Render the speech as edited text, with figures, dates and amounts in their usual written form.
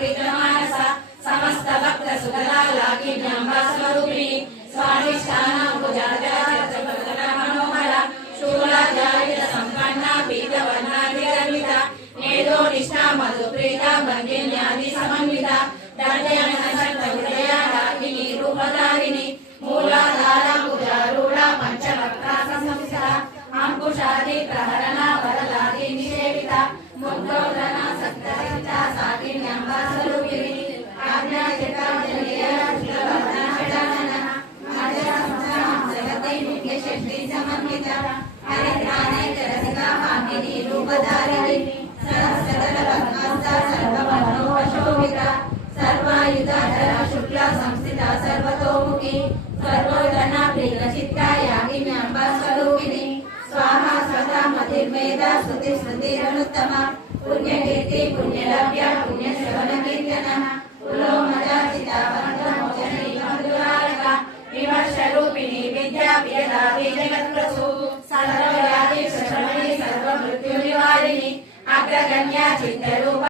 प्रीतमानस समस्त भक्त सुखदालाकिन्यंबा स्वरूपिणी स्वाधिष्ठानं भुजगजगजगजगजगज मनोहर शूलाचार्य संपन्ना पीतवर्णा विरमिता नेदो निष्ठा मधु प्रीता भंगिन्यादि समन्विता दर्शयन सत्त हृदया रागिनी रूपधारिणी मूलाधारा भुजारूढ़ा पंचवक्रा संस्थिता अंकुशादि प्रहरणा वरदादि निषेविता मुद्गोधना सत्तरिता साकिन्यंबा स्वरूपिणी आज्ञा चिता जलिया चित्रवर्णा षडानना आज्ञा संस्थान जगति मुख्य शक्ति समन्विता हरिद्राने रसिका भागिनी रूपधारिणी सहस्रदल पद्मास्ता सर्ववर्णोपशोभिता सर्वायुधाधरा शुक्ला संस्थिता सर्वतोमुखी सर्वोदना प्रियचित्ता यागिन्यंबा स्वरूपिणी स्वाहा स्वधा मतिर्मेधा स्तुति स्तुतिरनुत्तमा पुण्यकीर्ति पुण्यलभ्या पुण्यश्रवण कीर्तनः उलोमदाचिता वरदमोचनी मधुरारका विमर्शरूपिणी विद्या प्रियदाति जगत्प्रसू सर्वव्याधि सर्वमृत्युनिवारिणी अग्रगण्या चित्तरूपा